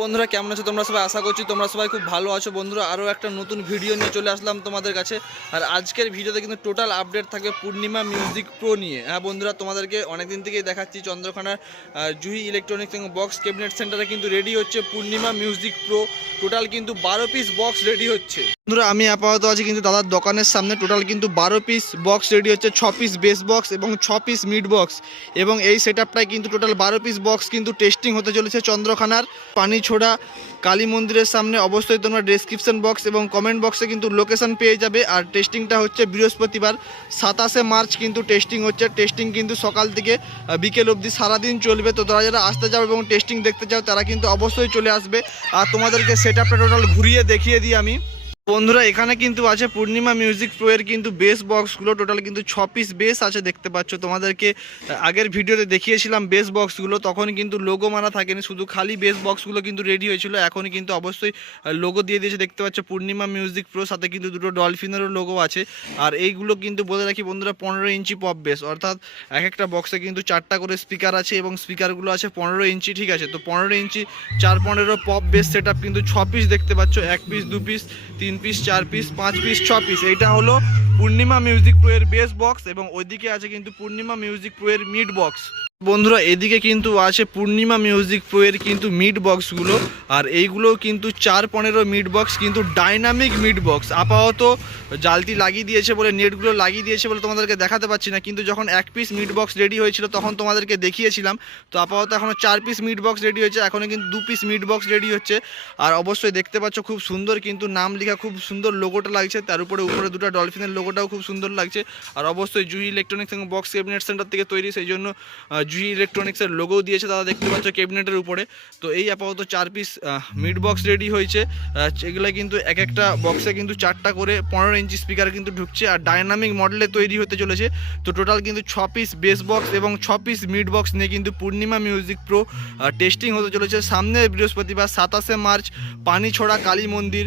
বন্ধুরা, কেমন আছো তোমরা সবাই? আশা করছি তোমরা সবাই খুব ভালো আছো। বন্ধুরা আরও একটা নতুন ভিডিও নিয়ে চলে আসলাম তোমাদের কাছে। আর আজকের ভিডিওতে কিন্তু টোটাল আপডেট থাকবে পূর্ণিমা মিউজিক প্রো নিয়ে। হ্যাঁ বন্ধুরা, তোমাদেরকে অনেকদিন থেকেই দেখাচ্ছি চন্দ্রখানার জুহি ইলেকট্রনিক্স এবং বক্স ক্যাবিনেট সেন্টারে কিন্তু রেডি হচ্ছে পূর্ণিমা মিউজিক প্রো। টোটাল কিন্তু বারো পিস বক্স রেডি হচ্ছে। বন্ধুরা, আমি আপাতত আছি কিন্তু দাদার দোকানের সামনে। টোটাল কিন্তু বারো পিস বক্স রেডি হচ্ছে, ছ পিস বেস বক্স এবং ছ পিস মিড বক্স। এবং এই সেট কিন্তু টোটাল বারো পিস বক্স কিন্তু টেস্টিং হতে চলেছে চন্দ্রখানার। পানি ছোড়া কালী মন্দিরের সামনে অবশ্যই তোমরা ডেসক্রিপশন বক্স এবং কমেন্ট বক্সে কিন্তু লোকেশন পেয়ে যাবে। আর টেস্টিংটা হচ্ছে বৃহস্পতিবার, সাতাশে মার্চ কিন্তু টেস্টিং হচ্ছে। টেস্টিং কিন্তু সকাল থেকে বিকেল অবধি সারাদিন চলবে। তো তারা যারা আসতে যাও এবং টেস্টিং দেখতে চাও তারা কিন্তু অবশ্যই চলে আসবে। আর তোমাদেরকে সেট টোটাল ঘুরিয়ে দেখিয়ে দিই আমি। বন্ধুরা, এখানে কিন্তু আছে পূর্ণিমা মিউজিক প্রো এর কিন্তু বেস বক্সগুলো টোটাল কিন্তু ছ পিস বেস আছে দেখতে পাচ্ছ। তোমাদেরকে আগের ভিডিওতে দেখিয়েছিলাম বেস বক্সগুলো তখন কিন্তু লোগো মানা থাকেনি, শুধু খালি বেস বক্সগুলো কিন্তু রেডি হয়েছিল। এখন কিন্তু অবশ্যই লোগো দিয়ে দিয়েছে, দেখতে পাচ্ছ পূর্ণিমা মিউজিক প্রো সাথে কিন্তু দুটো ডলফিনেরও লোগো আছে। আর এইগুলো কিন্তু বলে রাখি বন্ধুরা, পনেরো ইঞ্চি পপ বেস অর্থাৎ এক একটা বক্সে কিন্তু চারটা করে স্পিকার আছে এবং স্পিকারগুলো আছে পনেরো ইঞ্চি, ঠিক আছে? তো পনেরো ইঞ্চি, চার পনেরো পপ বেস সেট কিন্তু ছ পিস দেখতে পাচ্ছ, এক পিস দু পিস তিন পিস চার পিস পাঁচ পিস ছ পিস এইটা হলো পূর্ণিমা মিউজিক প্রো এর বেস বক্স এবং ওইদিকে আছে কিন্তু পূর্ণিমা মিউজিক প্রো এর মিড বক্স বন্ধুরা, এদিকে কিন্তু আছে পূর্ণিমা মিউজিক প্রো এর কিন্তু মিড বক্সগুলো আর এইগুলো কিন্তু চার পনেরো মিড বক্স কিন্তু ডাইনামিক মিড বক্স আপাতত জালতি লাগিয়ে দিয়েছে বলে, নেটগুলো লাগিয়ে দিয়েছে বলে তোমাদেরকে দেখাতে পাচ্ছি না। কিন্তু যখন এক পিস মিড বক্স রেডি হয়েছিল, তখন তোমাদেরকে দেখিয়েছিলাম। তো আপাতত এখনও চার পিস মিড বক্স রেডি হয়েছে। এখনও কিন্তু দু পিস মিড বক্স রেডি হচ্ছে। আর অবশ্যই দেখতে পাচ্ছ, খুব সুন্দর কিন্তু নাম লেখা, খুব সুন্দর লোগোটা লাগছে। তার উপরে উপরে দুটো ডলফিনের লোগোটাও খুব সুন্দর লাগছে। আর অবশ্যই জুহি ইলেকট্রনিক্স এবং বক্স ক্যাবিনেট সেন্টার থেকে তৈরি, সেই জন্য জুহি ইলেকট্রনিক্সের লোগো দিয়েছে, তারা দেখতে পাচ্ছ ক্যাবিনেটের উপরে। তো এই আপাতত চার পিস মিড বক্স রেডি হয়েছে। এগুলো কিন্তু এক একটা বক্সে কিন্তু চারটা করে পনেরো ইঞ্চি স্পিকার কিন্তু ঢুকছে আর ডাইনামিক মডেলে তৈরি হতে চলেছে। তো টোটাল কিন্তু ছ পিস বেস বক্স এবং ছ পিস মিড বক্স নিয়ে কিন্তু পূর্ণিমা মিউজিক প্রো টেস্টিং হতে চলেছে। সামনে বৃহস্পতিবার সাতাশে মার্চ, পানিছড়া কালী মন্দির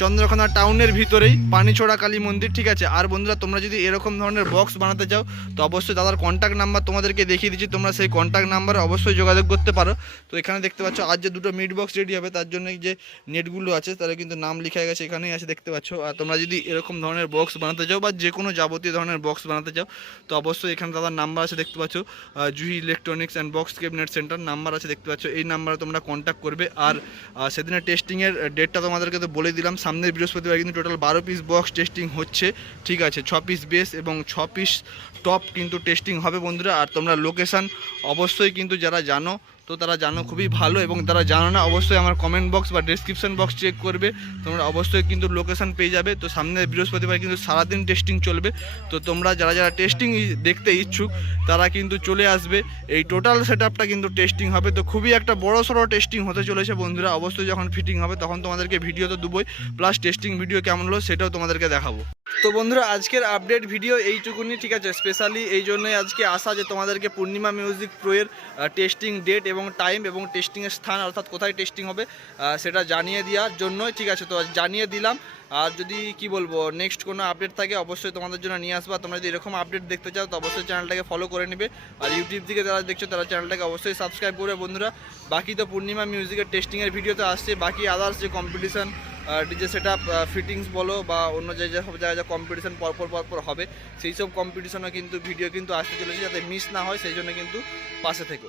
চন্দ্রকোনা টাউনের ভিতরেই পানিছড়া কালী মন্দির, ঠিক আছে? আর বন্ধুরা, তোমরা যদি এরকম ধরনের বক্স বানাতে চাও, তো অবশ্যই দাদার কন্ট্যাক্ট নাম্বার তোমাদেরকে দেখিয়ে দিচ্ছি। তোমরা সেই কন্ট্যাক্ট নাম্বারে অবশ্যই যোগাযোগ করতে পারো। তো এখানে দেখতে পাচ্ছ, আজ যে দুটো মিড বক্স রেডি হবে, তার জন্য যে নেটগুলো আছে, তারা কিন্তু নাম লেখা গেছে, এখানেই আছে দেখতে পাচ্ছ। আর তোমরা যদি এরকম ধরনের বক্স বানাতে চাও বা যে কোনো যাবতীয় ধরনের বক্স বানাতে চাও, তো অবশ্যই এখানে দাদার নাম্বার আছে দেখতে পাচ্ছ। Juhi electronics and box cabinet centre number আছে দেখতে পাচ্ছ। এই নাম্বারে তোমরা কন্ট্যাক্ট করবে। আর সেদিনের টেস্টিংয়ের ডেটটা তোমাদেরকে তো বলে দিলাম, সামনের বৃহস্পতিবার কিন্তু টোটাল বারো পিস বক্স টেস্টিং হচ্ছে। ঠিক আছে, ছ পিস বেস এবং ছ পিস টপ কিন্তু টেস্টিং হবে বন্ধুরা। আর তোমরা লোকেশান অবশ্যই কিন্তু যারা জানো তো তারা জানো খুবই ভালো এবং তারা জানো না, অবশ্যই আমার কমেন্ট বক্স বা ডেসক্রিপশন বক্স চেক করবে। তোমরা অবশ্যই কিন্তু লোকেশান পেয়ে যাবে। তো সামনে বৃহস্পতিবার কিন্তু সারাদিন টেস্টিং চলবে। তো তোমরা যারা যারা টেস্টিং দেখতে ইচ্ছুক, তারা কিন্তু চলে আসবে। এই টোটাল সেট কিন্তু টেস্টিং হবে। তো খুবই একটা বড় সড়ো টেস্টিং হতে চলেছে বন্ধুরা। অবশ্যই যখন ফিটিং হবে, তখন তোমাদেরকে ভিডিও তো দেবোই। প্লাস টেস্টিং ভিডিও কেমন হলো, সেটাও তোমাদেরকে দেখাবো। তো বন্ধুরা, আজকের আপডেট ভিডিও এইটুকুনি, ঠিক আছে? স্পেশালি এই জন্যই আজকে আসা যে তোমাদেরকে পূর্ণিমা মিউজিক প্রোয়ের টেস্টিং ডেট এবং টাইম এবং টেস্টিংয়ের স্থান অর্থাৎ কোথায় টেস্টিং হবে সেটা জানিয়ে দেওয়ার জন্যই ঠিক আছে। তো জানিয়ে দিলাম। আর যদি কি বলব নেক্সট কোনো আপডেট থাকে অবশ্যই তোমাদের জন্য নিয়ে আসবা। তোমরা যদি এরকম আপডেট দেখতে চাও, তো অবশ্যই চ্যানেলটাকে ফলো করে নেবে। আর ইউটিউব থেকে যারা দেখছ, তারা চ্যানেলটাকে অবশ্যই সাবস্ক্রাইব করবে বন্ধুরা। বাকি তো পূর্ণিমা মিউজিকের টেস্টিংয়ের ভিডিও তো আসছে। বাকি আদার্স যে competition DJ set up fittings বলো বা অন্য যে যে সব জায়গায় কম্পিটিশন পরপর পরপর হবে, সেই সব কম্পিটিশনও কিন্তু ভিডিও কিন্তু আসতে চলেছে যাতে মিস না হয়, সেই জন্য কিন্তু পাশে থেকো।